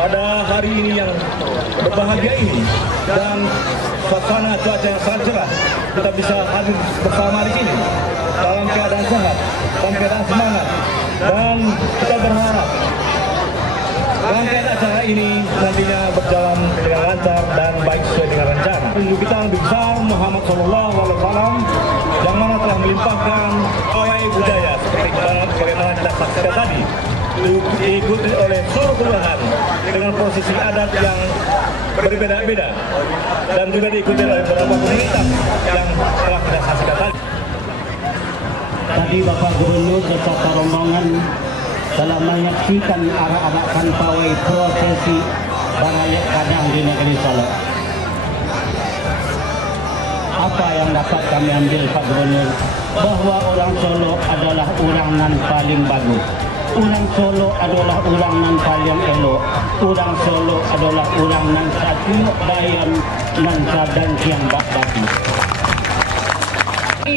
pada hari ini yang berbahagia ini dan suasana cuaca yang sangat cerah, kita bisa hadir bersama di sini dalam keadaan sehat, dalam keadaan semangat, dan kita berharap rangkaian acara ini nantinya berjalan dengan lancar dan baik sesuai dengan rencana. Kita Nabi besar Muhammad SAW yang mana telah melimpahkan pawai budaya seperti bagaimana kita saksikan tadi, diikuti oleh seluruh kelurahan dengan prosesi adat yang berbeda-beda dan juga diikuti oleh beberapa komunitas yang telah kita saksikan tadi. Tadi Bapak Gubernur beserta rombongan telah menyaksikan arak-arakan pawai prosesi Barayak Kadang di negeri Solo. Apa yang dapat kami ambil Pak Gubernur? Bahwa orang Solo adalah orang nan paling bagus. Orang Solo adalah orang nan paling elok. Orang Solo adalah orang nan satu dayan nan sadan siang bak-baki.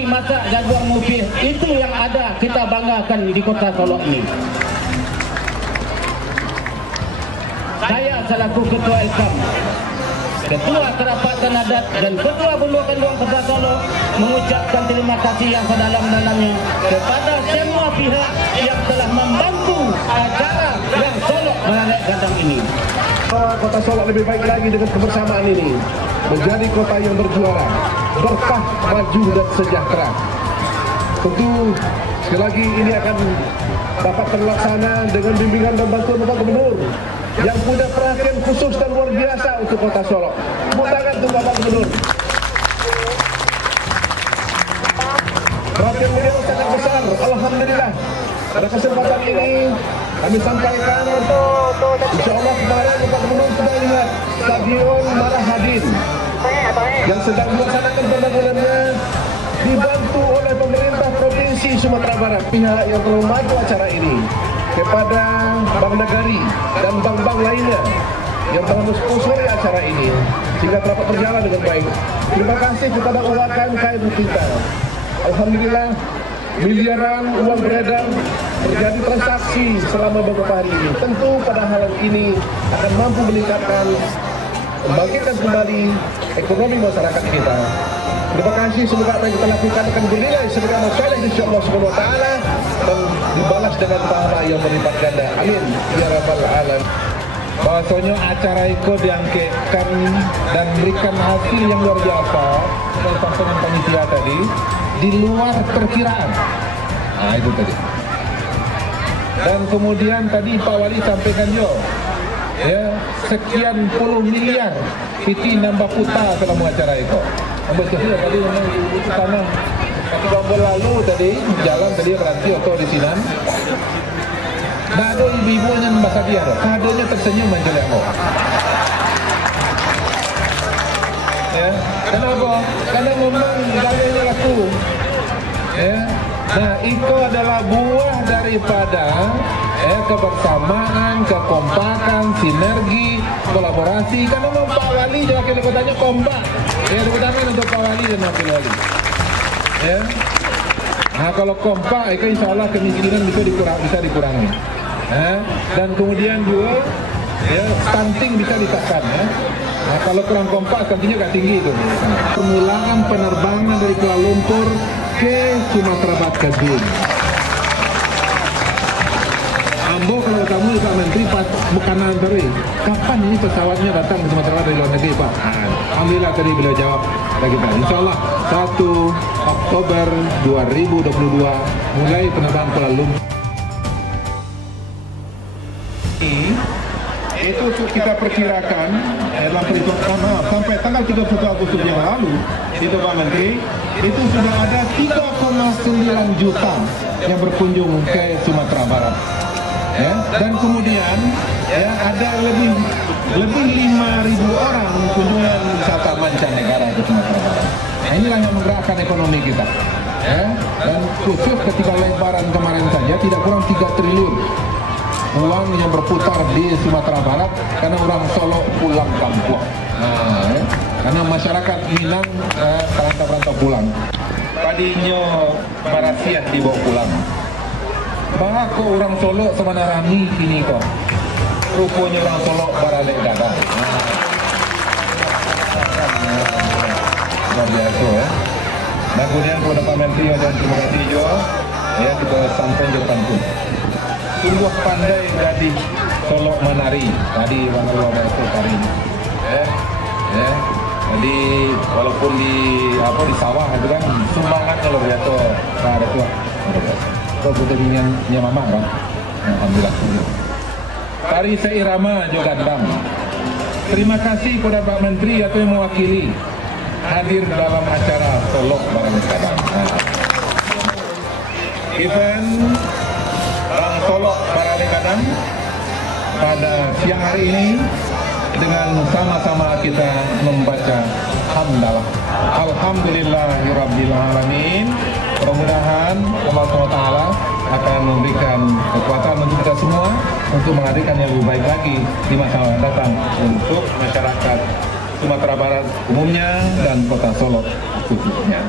Masa jaguar mufih itu yang ada kita banggakan di kota Solo ini. Saya selaku Ketua Elkam, Ketua Kerapatan Adat dan Ketua Bunuh Kendung Kota Solo mengucapkan terima kasih yang sedalam-dalamnya kepada semua pihak yang telah membantu acara yang Solo Barayak Kadang ini. Kota Solo lebih baik lagi dengan kebersamaan ini, menjadi kota yang berjuara, berkah, maju dan sejahtera. Tentu sekali lagi ini akan dapat terlaksana dengan bimbingan dan bantuan Bapak Gubernur yang punya perhatian khusus dan luar biasa untuk kota Solo. Tepuk tangan untuk Bapak Gubernur. Perhatian beliau sangat besar, alhamdulillah. Pada kesempatan ini kami sampaikan, insya Allah kemarin Bapak Gubernur sudah lihat Stadion Marahadin yang sedang melaksanakan pembangunannya, dibantu oleh pemerintah Provinsi Sumatera Barat. Pihak yang telah membantu acara ini kepada Bank Negari dan bank-bank lainnya yang telah mensponsori acara ini sehingga dapat berjalan dengan baik. Terima kasih kepada Ulakan KM kita. Alhamdulillah miliaran uang beredar terjadi transaksi selama beberapa hari ini. Tentu pada hal ini akan mampu meningkatkan, membangkitkan kembali ekonomi masyarakat kita. Terima kasih, semoga apa yang kita lakukan akan bernilai sebagai amal saleh insyaallah subhanahu wa ta'ala dan dibalas dengan pahala yang berlipat ganda. Amin ya rabbal alamin. Bahwasanya acara itu diangkatkan dan berikan hasil yang luar biasa oleh pasangan panitia tadi di luar perkiraan. Nah itu tadi. Dan kemudian tadi Pak Wali sampaikan juga, ya sekian puluh miliar piti nambah putar dalam acara itu. Betul ya, tadi memang di sana satu bulan lalu tadi jalan tadi berhenti atau di sini. Nah ada ibu-ibu yang bahasa dia, kadonya tersenyum menjelek kok. Ya, kenapa? Karena memang gayanya laku. Ya, nah itu adalah buah daripada kebersamaan, kekompakan, sinergi, kolaborasi. Karena memang Pak Wali juga wakil kotanya kompak. Ya, terutama untuk Pak Wali dan wakil wali. Ya, nah kalau kompak, itu insya Allah kemiskinan bisa dikurangi. Dan kemudian juga ya, stunting bisa ditekan. Ya. Nah, kalau kurang kompak, stuntingnya gak tinggi itu. Permulaan penerbangan dari Kuala Lumpur ke Sumatera Barat Kadin. Ambo kalau kamu Pak Menteri pas bukan antri, kapan ini pesawatnya datang ke Sumatera Barat dari luar negeri Pak? Alhamdulillah tadi beliau jawab lagi Pak. Insya Allah 1 Oktober 2022 mulai penerbangan Kuala Lumpur. Itu kita perkirakan dalam perhitungan sampai tanggal 31 Agustus yang lalu itu Pak Menteri itu sudah ada 3,9 juta yang berkunjung ke Sumatera Barat. Ya, dan kemudian ya ada lebih 5.000 orang kunjungan wisata mancanegara ke Sumatera Barat. Nah, inilah yang menggerakkan ekonomi kita. Ya, dan khusus ketika Lebaran kemarin saja tidak kurang 3 triliun uang yang berputar di Sumatera Barat karena orang Solo pulang kampung. Nah, ya, karena masyarakat Minang perantau-perantau pulang. Padinya Marasiah dibawa pulang. Bah kok orang Solo sebenarnya rami ini kok. rupanya orang Solok Baralik Gadang. Luar biasa ya. Dan kemudian kepada Pak Menteri dan terima kasih juga ya, kita sampai di pantun. Sungguh pandai jadi Solok menari tadi warna luar biasa hari ini. Ya. Jadi walaupun di sawah itu kan sumbangannya luar biasa. Nah, itu. Kalau kita ingin mama kan. Alhamdulillah. Tari seirama juga gandam. Terima kasih kepada Pak Menteri atau yang mewakili hadir dalam acara Solok Baralik Gadang. Event Orang Solok Baralik Gadang pada siang hari ini dengan sama-sama kita membaca hamdalah. Alhamdulillahirabbil alamin. Mudah-mudahan Allah SWT akan memberikan kekuatan untuk kita semua untuk menghadirkan yang lebih baik lagi di masa yang datang untuk masyarakat Sumatera Barat umumnya dan Kota Solok khususnya.